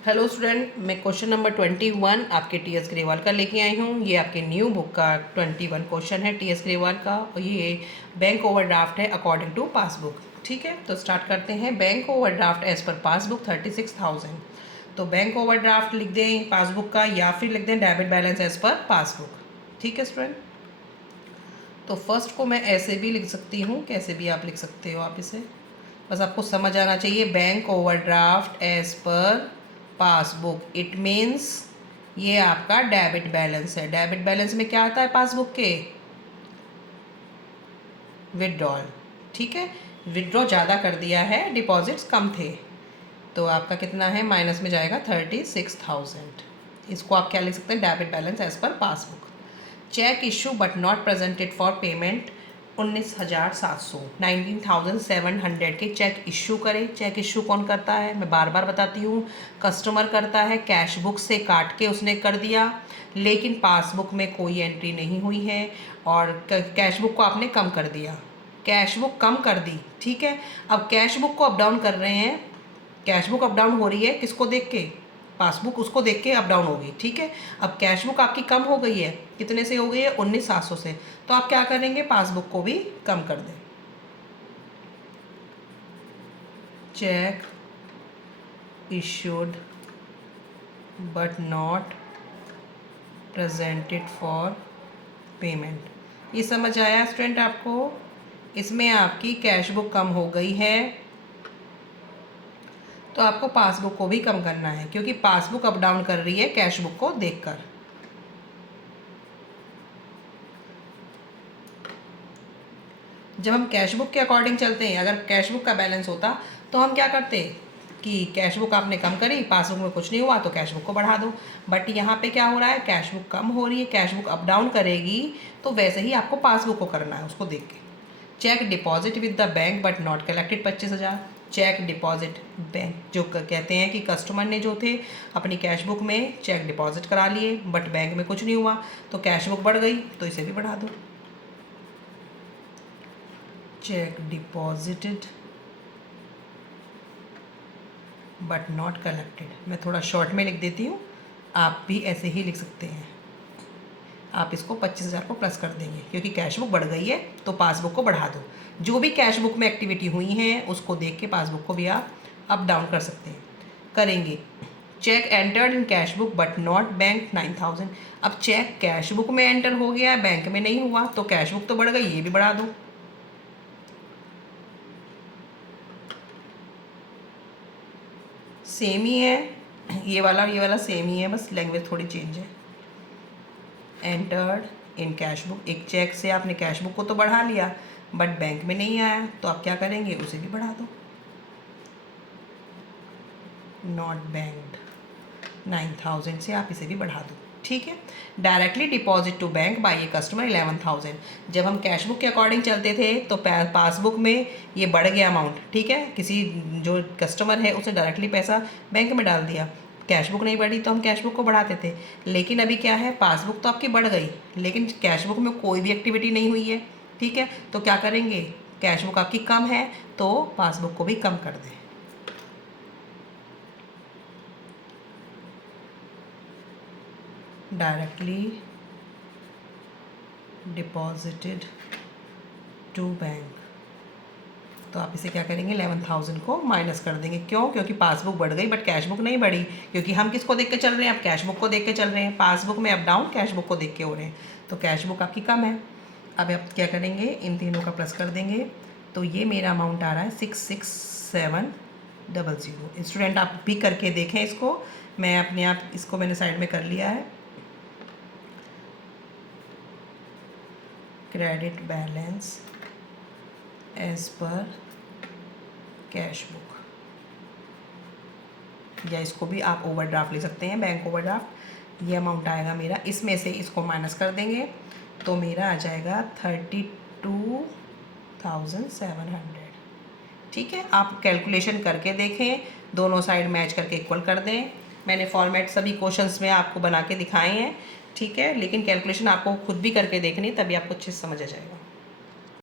Hello student, मैं question number 21 आपके TS Grewal का लेके आई हूँ। ये आपके न्यू बुक का 21 क्वेश्चन है टीएस ग्रेवाल का, और ये बैंक ओवरड्राफ्ट है अकॉर्डिंग टू पासबुक। ठीक है, तो स्टार्ट करते हैं। Bank overdraft as per passbook 36,000। तो बैंक ओवरड्राफ्ट लिख दें पासबुक का, या फिर लिख दें debit balance as per passbook. ठीक है स्टूडेंट, तो फर्स्ट को मैं ऐसे भी लिख सकती हूँ, कैसे भी आप लिख सकते हो आप इसे, बस आपको समझ आना चाहिए। Bank overdraft as per passbook, it means ये आपका डेबिट बैलेंस है। डेबिट बैलेंस में क्या आता है पासबुक के? विड्रॉल। ठीक है, विड्रॉ ज़्यादा कर दिया है, डिपॉजिट्स कम थे, तो आपका कितना है, माइनस में जाएगा 36,000। इसको आप क्या लिख सकते हैं, debit balance as per passbook. Cheque issue but not presented for payment 19,700, 19,700 के चेक इशू करें। चेक इशू कौन करता है, मैं बार बार बताती हूँ, कस्टमर करता है। कैश बुक से काट के उसने कर दिया, लेकिन पासबुक में कोई एंट्री नहीं हुई है, और कैश बुक को आपने कम कर दिया, कैश बुक कम कर दी। ठीक है, अब कैश बुक को अप डाउन कर रहे हैं, कैश बुक अप डाउन हो रही है किसको देख के, पासबुक उसको देख के अप डाउन होगी। ठीक है, अब कैश बुक आपकी कम हो गई है, कितने से हो गई है, 19,700 से, तो आप क्या करेंगे, पासबुक को भी कम कर दें। Check issued but not presented for payment. ये समझ आया स्टूडेंट आपको? इसमें आपकी कैश बुक कम हो गई है, तो आपको पासबुक को भी कम करना है, क्योंकि पासबुक अप डाउन कर रही है कैश बुक को देखकर। जब हम कैश बुक के अकॉर्डिंग चलते हैं, अगर कैश बुक का बैलेंस होता तो हम क्या करते कि कैश बुक आपने कम करी, पासबुक में कुछ नहीं हुआ तो कैश बुक को बढ़ा दो। बट यहाँ पे क्या हो रहा है, कैश बुक कम हो रही है, कैश बुक अप डाउन करेगी, तो वैसे ही आपको पासबुक को करना है, उसको देख के। Cheque deposit with the bank but not collected 25,000। Cheque deposit, bank जो कहते हैं कि कस्टमर ने जो थे अपनी कैश बुक में चेक डिपॉजिट करा लिए, बट बैंक में कुछ नहीं हुआ, तो कैश बुक बढ़ गई, तो इसे भी बढ़ा दो। Check deposited but not collected, मैं थोड़ा शॉर्ट में लिख देती हूँ, आप भी ऐसे ही लिख सकते हैं। आप इसको 25,000 को प्लस कर देंगे, क्योंकि कैश बुक बढ़ गई है, तो पासबुक को बढ़ा दो। जो भी कैश बुक में एक्टिविटी हुई है उसको देख के पासबुक को भी आप अप डाउन कर सकते हैं, करेंगे। Cheque entered in cash book but not bank 9,000। अब चेक कैश बुक में एंटर हो गया, बैंक में नहीं हुआ, तो कैश बुक तो बढ़ गई, ये भी बढ़ा दो। सेम ही है, ये वाला सेम ही है, बस लैंग्वेज थोड़ी चेंज है। एंटर्ड इन कैश बुक, एक चेक से आपने कैश बुक को तो बढ़ा लिया, बट बैंक में नहीं आया, तो आप क्या करेंगे, उसे भी बढ़ा दो। नॉट बैंक्ड 9,000 से आप इसे भी बढ़ा दो। ठीक है, directly deposit to bank by a customer 11,000। जब हम कैश बुक के अकॉर्डिंग चलते थे तो पासबुक में ये बढ़ गया अमाउंट। ठीक है, किसी जो कस्टमर है उसने डायरेक्टली पैसा बैंक में डाल दिया, कैश बुक नहीं बढ़ी, तो हम कैश बुक को बढ़ाते थे। लेकिन अभी क्या है, पासबुक तो आपकी बढ़ गई, लेकिन कैश बुक में कोई भी एक्टिविटी नहीं हुई है। ठीक है, तो क्या करेंगे, कैश बुक आपकी कम है, तो पासबुक को भी कम कर दें। डायरेक्टली डिपॉजिटेड टू बैंक, तो आप इसे क्या करेंगे, 11,000 को माइनस कर देंगे। क्यों? क्योंकि पासबुक बढ़ गई बट कैश बुक नहीं बढ़ी, क्योंकि हम किसको देख के चल रहे हैं, अब कैश बुक को देख के चल रहे हैं। पासबुक में अप डाउन कैश बुक को देख के हो रहे हैं, तो कैश बुक आपकी कम है। अब आप क्या करेंगे, इन तीनों का प्लस कर देंगे, तो ये मेरा अमाउंट आ रहा है 66,700। स्टूडेंट आप भी करके देखें इसको, मैं अपने आप इसको मैंने साइड में कर लिया है। Credit balance as per cash book, या इसको भी आप ओवरड्राफ्ट ले सकते हैं, बैंक ओवरड्राफ्ट। ये अमाउंट आएगा मेरा, इसमें से इसको माइनस कर देंगे, तो मेरा आ जाएगा 32,700। ठीक है, आप कैलकुलेशन करके देखें, दोनों साइड मैच करके इक्वल कर दें। मैंने फॉर्मेट सभी क्वेश्चंस में आपको बना के दिखाए हैं। ठीक है, लेकिन कैलकुलेशन आपको खुद भी करके देखनी, तभी आपको अच्छे से समझ आ जाएगा।